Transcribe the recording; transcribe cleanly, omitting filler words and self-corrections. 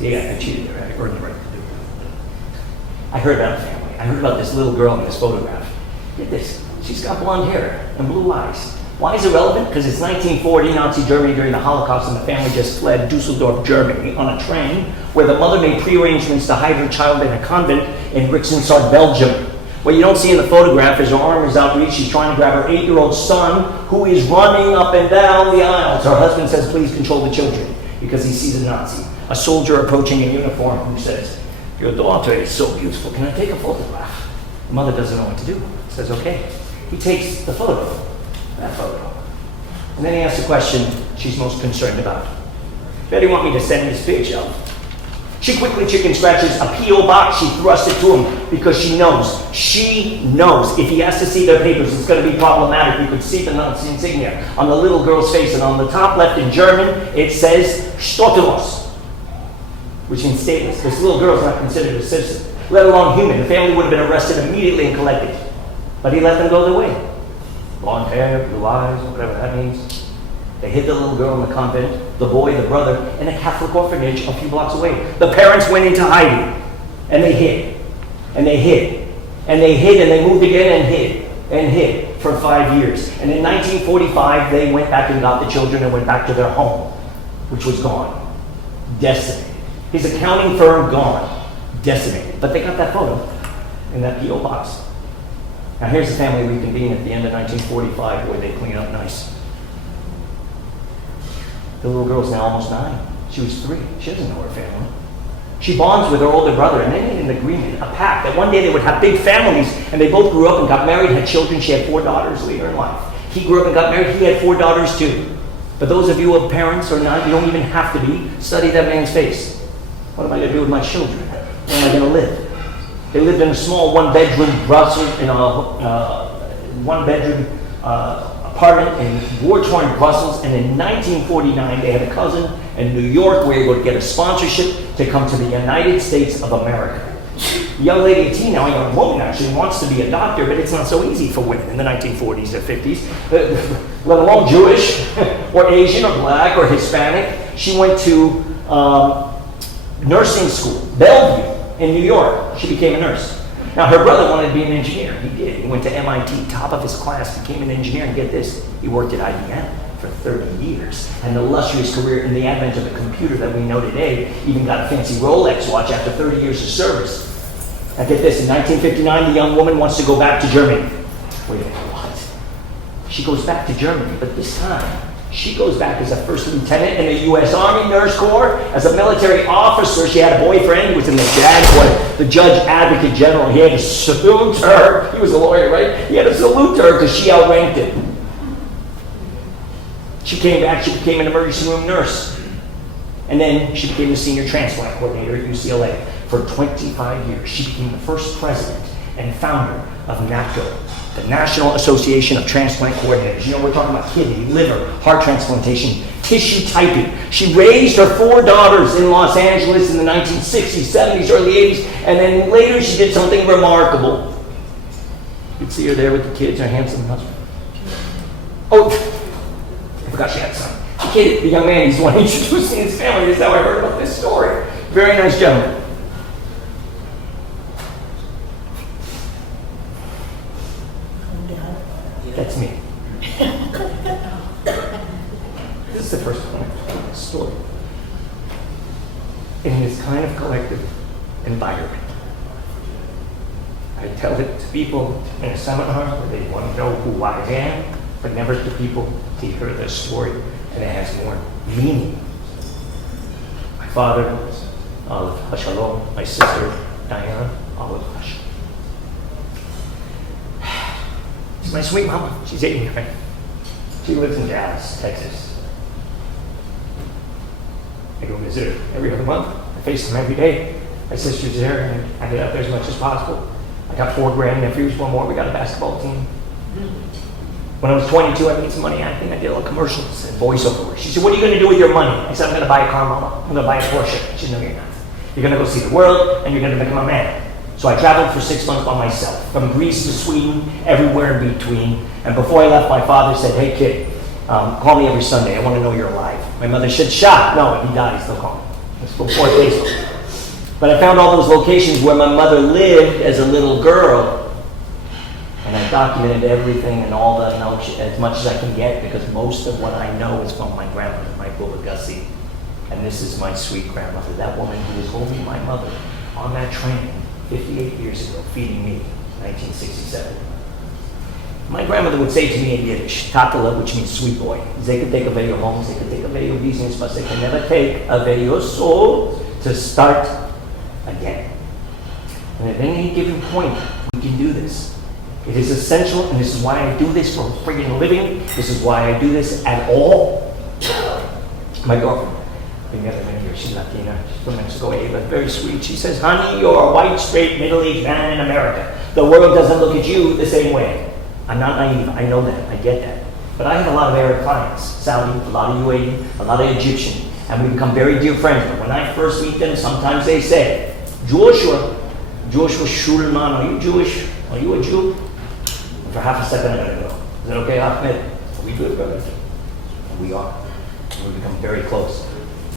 Yeah, I cheated there. I earned the right to do it. I heard about the family. I heard about this little girl in this photograph. Get this. She's got blonde hair and blue eyes. Why is it relevant? Because it's 1940, Nazi Germany during the Holocaust, and the family just fled Dusseldorf, Germany, on a train where the mother made pre-arrangements to hide her child in a convent in Rixensart, Belgium. What you don't see in the photograph is her arm is outreached. She's trying to grab her 8-year-old son, who is running up and down the aisles. Her husband says, please control the children, because he sees a Nazi. A soldier approaching in uniform who says, your daughter is so beautiful. Can I take a photograph? The mother doesn't know what to do. Says, okay. He takes the photo, that photo. And then he asks the question she's most concerned about. Betty want me to send this picture. She quickly chicken scratches a P.O. box. She thrusts it to him because she knows if he has to see their papers, it's going to be problematic. You could see the Nazi insignia on the little girl's face. And on the top left in German, it says, Stottelos, which means stateless. This little girl's not considered a citizen, let alone human. The family would have been arrested immediately and collected. But he let them go their way. Blonde hair, blue eyes, whatever that means. They hid the little girl in the convent, the boy, the brother, in a Catholic orphanage a few blocks away. The parents went into hiding, and they hid, and they hid, and they hid, and they moved again and hid for 5 years. And in 1945, they went back and got the children and went back to their home, which was gone, decimated. His accounting firm gone, decimated. But they got that photo in that P.O. box. Now here's the family reconvene at the end of 1945, where they clean up nice. The little girl's now almost 9. She was 3. She doesn't know her family. She bonds with her older brother, and they made an agreement, a pact, that one day they would have big families, and they both grew up and got married, had children. She had 4 daughters later in life. He grew up and got married. He had 4 daughters too. But those of you who are parents or not, you don't even have to be. Study that man's face. What am I going to do with my children? Where am I going to live? They lived in a small one-bedroom Brussels, apartment in war-torn Brussels, and in 1949 they had a cousin in New York who were able to get a sponsorship to come to the United States of America. The young lady, a teen now, a young woman actually, wants to be a doctor, but it's not so easy for women in the 1940s or 50s, let alone Jewish or Asian or black or Hispanic. She went to nursing school, Bellevue in New York. She became a nurse. Now, her brother wanted to be an engineer. He did. He went to MIT, top of his class, became an engineer, and get this, he worked at IBM for 30 years. And the illustrious career in the advent of the computer that we know today, even got a fancy Rolex watch after 30 years of service. Now get this, in 1959, the young woman wants to go back to Germany. Wait a minute, what? She goes back to Germany, but this time, she goes back as a first lieutenant in the U.S. Army Nurse Corps. As a military officer, she had a boyfriend who was in the JAG Corps, the Judge Advocate General. He had to salute her. He was a lawyer, right? He had to salute her because she outranked him. She came back, she became an emergency room nurse. And then she became the senior transplant coordinator at UCLA. For 25 years, she became the first president and founder of NACO, the National Association of Transplant Coordinators. You know, we're talking about kidney, liver, heart transplantation, tissue typing. She raised her 4 daughters in Los Angeles in the 1960s, 70s, early 80s, and then later she did something remarkable. You can see her there with the kids, her handsome husband. Oh, I forgot she had a son. The kid, the young man, he's the one introducing his family. This is how I heard about this story. Very nice gentleman. That's me. This is the first time I've told this story in this kind of collective environment. I tell it to people in a seminar where they want to know who I am, but never to people to hear their story, and it has more meaning. My father was Olive Hashalom, my sister Diana, Olive Hashalom. My sweet mama, she's 89. She lives in Dallas, Texas. I go visit her every other month. I FaceTime every day. My sister's there, and I get out there as much as possible. I got 4 grandnephews, 1 more. We got a basketball team. When I was 22, I made some money acting. I did all commercials and voiceover work. She said, what are you going to do with your money? I said, I'm going to buy a car, Mama. I'm going to buy a Porsche. She said, no, you're not. You're going to go see the world, and you're going to become a man. So I traveled for 6 months by myself, from Greece to Sweden, everywhere in between. And before I left, my father said, hey kid, call me every Sunday. I want to know you're alive. My mother said, shot. No, if he died, he's still calling. It's before Facebook. But I found all those locations where my mother lived as a little girl, and I documented everything and all the notes as much as I can get, because most of what I know is from my grandmother, my Bula Gussie. And this is my sweet grandmother, that woman who was holding my mother on that train 58 years ago, feeding me, 1967. My grandmother would say to me in Yiddish, Takala, which means sweet boy. They could take away your home, they could take away your business, but they can never take away your soul to start again. And at any given point, we can do this. It is essential, and this is why I do this for a friggin' living. This is why I do this at all. My girlfriend, been together many years, she's Latina, she's from Mexico, Ava, very sweet. She says, honey, you're a white, straight, middle-aged man in America. The world doesn't look at you the same way. I'm not naive, I know that, I get that. But I have a lot of Arab clients, Saudi, a lot of UAE, a lot of Egyptian, and we become very dear friends. But when I first meet them, sometimes they say, Joshua Schulman, are you Jewish? Are you a Jew? And for half a second, I'm going to go, is that okay, Ahmed? Are we good, brother? And we are. And we become very close.